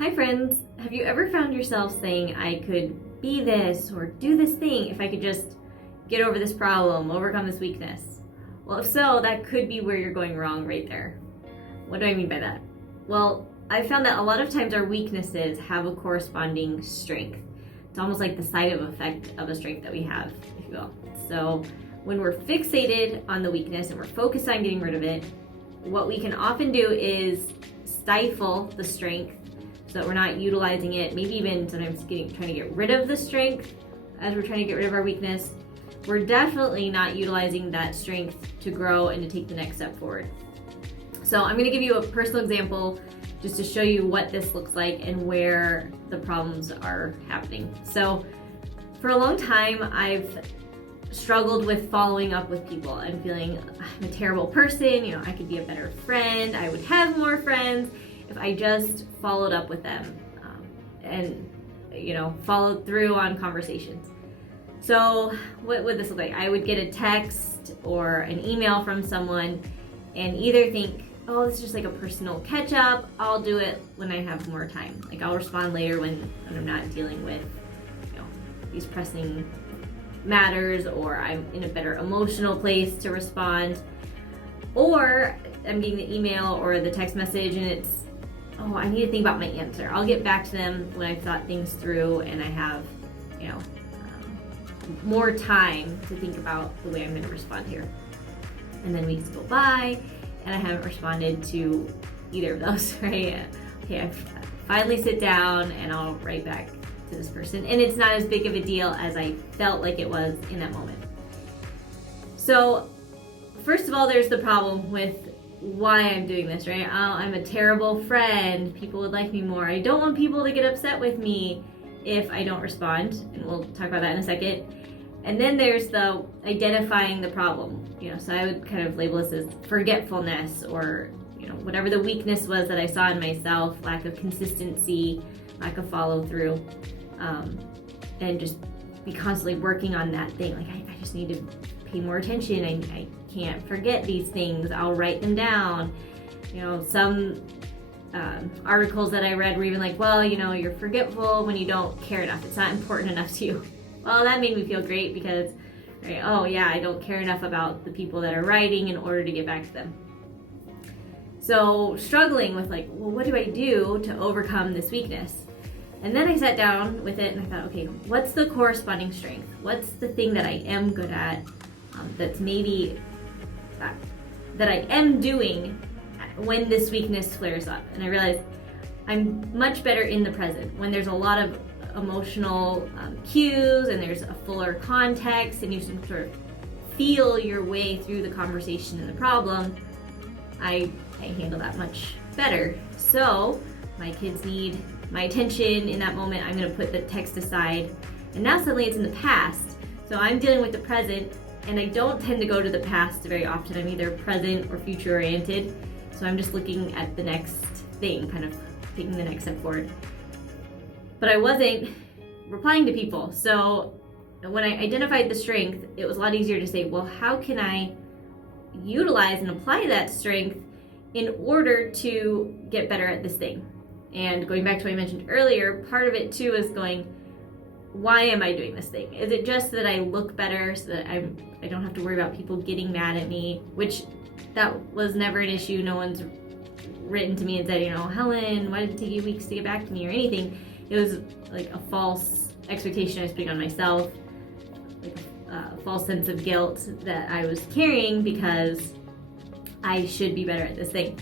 Hi friends, have you ever found yourself saying I could be this or do this thing if I could just get over this problem, overcome this weakness? Well, if so, that could be where you're going wrong right there. What do I mean by that? Well, I found that a lot of times our weaknesses have a corresponding strength. It's almost like the side effect of a strength that we have, if you will. So when we're fixated on the weakness and we're focused on getting rid of it, what we can often do is stifle the strength so that we're not utilizing it, maybe even sometimes trying to get rid of the strength as we're trying to get rid of our weakness. We're definitely not utilizing that strength to grow and to take the next step forward. So I'm going to give you a personal example just to show you what this looks like and where the problems are happening. So for a long time, I've struggled with following up with people and feeling I'm a terrible person. I could be a better friend. I would have more friends if I just followed up with them and followed through on conversations. So what would this look like? I would get a text or an email from someone and either think, oh, this is just like a personal catch up. I'll do it when I have more time. Like I'll respond later when I'm not dealing with these pressing matters, or I'm in a better emotional place to respond. Or I'm getting the email or the text message and it's, oh, I need to think about my answer. I'll get back to them when I've thought things through and I have, more time to think about the way I'm going to respond here. And then weeks go by and I haven't responded to either of those, right? Okay, I finally sit down and I'll write back to this person. And it's not as big of a deal as I felt like it was in that moment. So, first of all, there's the problem with why I'm doing this, right? Oh, I'm a terrible friend. People would like me more. I don't want people to get upset with me if I don't respond. And we'll talk about that in a second. And then there's the identifying the problem. So I would kind of label this as forgetfulness or, whatever the weakness was that I saw in myself, lack of consistency, lack of follow through, and just be constantly working on that thing. Like I just need to pay more attention. I can't forget these things. I'll write them down. Some articles that I read were even like, well, you're forgetful when you don't care enough. It's not important enough to you. Well, that made me feel great because, right, oh yeah, I don't care enough about the people that are writing in order to get back to them. So struggling with well, what do I do to overcome this weakness? And then I sat down with it and I thought, okay, what's the corresponding strength? What's the thing that I am good at that's maybe that I am doing when this weakness flares up? And I realized I'm much better in the present when there's a lot of emotional cues and there's a fuller context and you can sort of feel your way through the conversation and the problem. I handle that much better. So my kids need my attention in that moment. I'm going to put the text aside, and now suddenly it's in the past. So I'm dealing with the present, and I don't tend to go to the past very often. I'm either present or future oriented. So I'm just looking at the next thing, kind of taking the next step forward. But I wasn't replying to people. So when I identified the strength, it was a lot easier to say, well, how can I utilize and apply that strength in order to get better at this thing? And going back to what I mentioned earlier, part of it too is going, why am I doing this thing? Is it just that I look better so that I don't have to worry about people getting mad at me? Which that was never an issue. No one's written to me and said, Helen, why did it take you weeks to get back to me or anything? It was like a false expectation I was putting on myself, like a false sense of guilt that I was carrying because I should be better at this thing.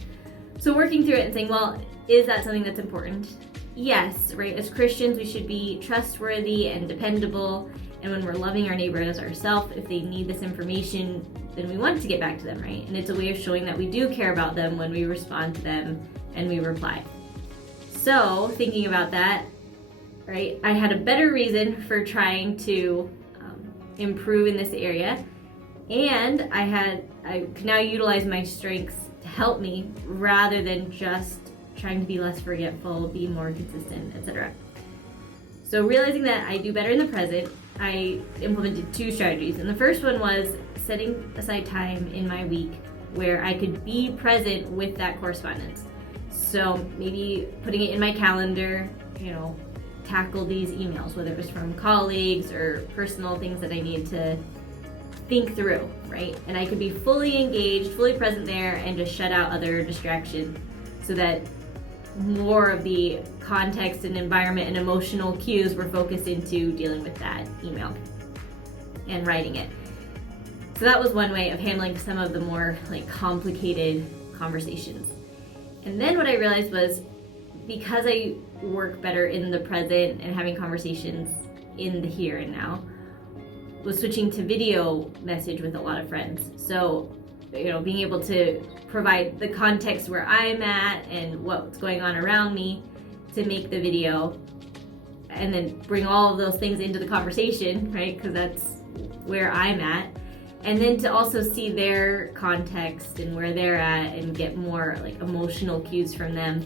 So working through it and saying, well, is that something that's important? Yes, right? As Christians, we should be trustworthy and dependable. And when we're loving our neighbor as ourselves, if they need this information, then we want to get back to them, right? And it's a way of showing that we do care about them when we respond to them and we reply. So thinking about that, right, I had a better reason for trying to improve in this area. And I could now utilize my strengths to help me rather than just trying to be less forgetful, be more consistent, etc. So realizing that I do better in the present, I implemented two strategies. And the first one was setting aside time in my week where I could be present with that correspondence. So maybe putting it in my calendar, tackle these emails, whether it's from colleagues or personal things that I need to think through, right? And I could be fully engaged, fully present there, and just shut out other distractions so that more of the context and environment and emotional cues were focused into dealing with that email and writing it. So that was one way of handling some of the more complicated conversations. And then what I realized was, because I work better in the present and having conversations in the here and now, was switching to video message with a lot of friends. So, being able to provide the context where I'm at and what's going on around me to make the video, and then bring all of those things into the conversation, right? Because that's where I'm at. And then to also see their context and where they're at and get more emotional cues from them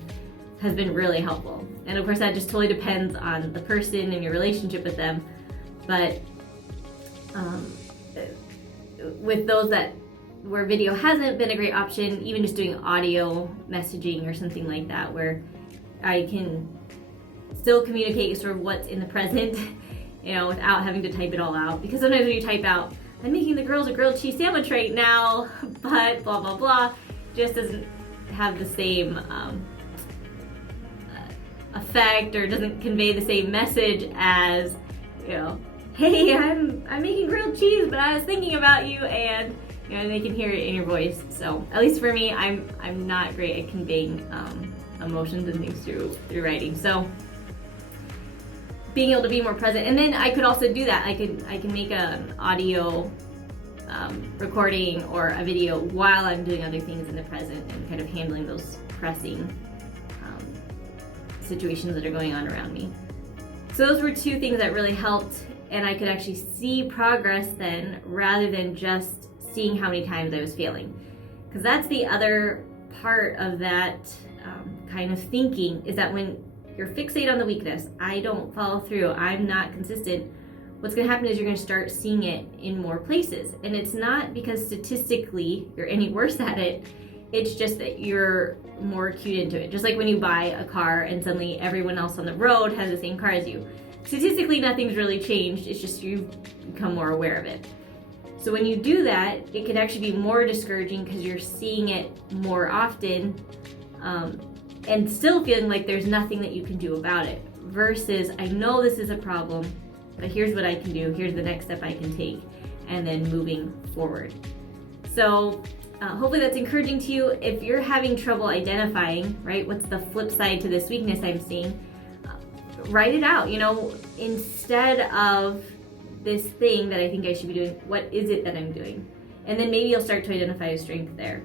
has been really helpful. And of course that just totally depends on the person and your relationship with them. But with those where video hasn't been a great option, even just doing audio messaging or something like that, where I can still communicate sort of what's in the present, without having to type it all out. Because sometimes when you type out, I'm making the girls a grilled cheese sandwich right now, but blah, blah, blah, just doesn't have the same effect, or doesn't convey the same message as, hey, I'm making grilled cheese, but I was thinking about you, and they can hear it in your voice. So at least for me, I'm not great at conveying emotions and things through writing. So being able to be more present, and then I could also do that. I can make an audio recording or a video while I'm doing other things in the present and kind of handling those pressing situations that are going on around me. So those were two things that really helped, and I could actually see progress then, rather than just seeing how many times I was failing. Because that's the other part of that kind of thinking, is that when you're fixated on the weakness, I don't follow through, I'm not consistent, what's going to happen is you're going to start seeing it in more places. And it's not because statistically you're any worse at it, it's just that you're more cued into it. Just like when you buy a car and suddenly everyone else on the road has the same car as you. Statistically, nothing's really changed, it's just you've become more aware of it. So when you do that, it can actually be more discouraging because you're seeing it more often, and still feeling like there's nothing that you can do about it, versus I know this is a problem, but here's what I can do, here's the next step I can take, and then moving forward. So hopefully that's encouraging to you. If you're having trouble identifying, right, what's the flip side to this weakness I'm seeing, write it out. Instead of this thing that I think I should be doing, what is it that I'm doing? And then maybe you'll start to identify a strength there.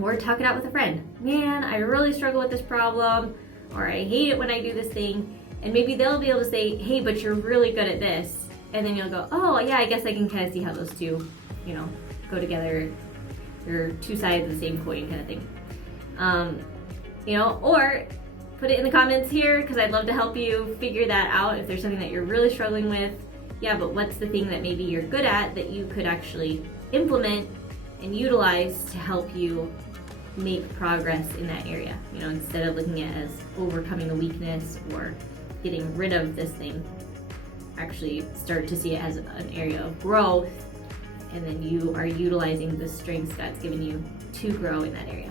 Or talk it out with a friend. Man, I really struggle with this problem, or I hate it when I do this thing. And maybe they'll be able to say, hey, but you're really good at this. And then you'll go, oh yeah, I guess I can kind of see how those two, go together. They're two sides of the same coin kind of thing. Or put it in the comments here, because I'd love to help you figure that out. If there's something that you're really struggling with, yeah, but what's the thing that maybe you're good at that you could actually implement and utilize to help you make progress in that area, instead of looking at it as overcoming a weakness or getting rid of this thing. Actually start to see it as an area of growth, and then you are utilizing the strengths God's given you to grow in that area.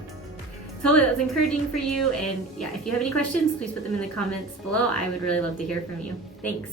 So hopefully that's encouraging for you, and yeah, if you have any questions, please put them in the comments below. I would really love to hear from you. Thanks.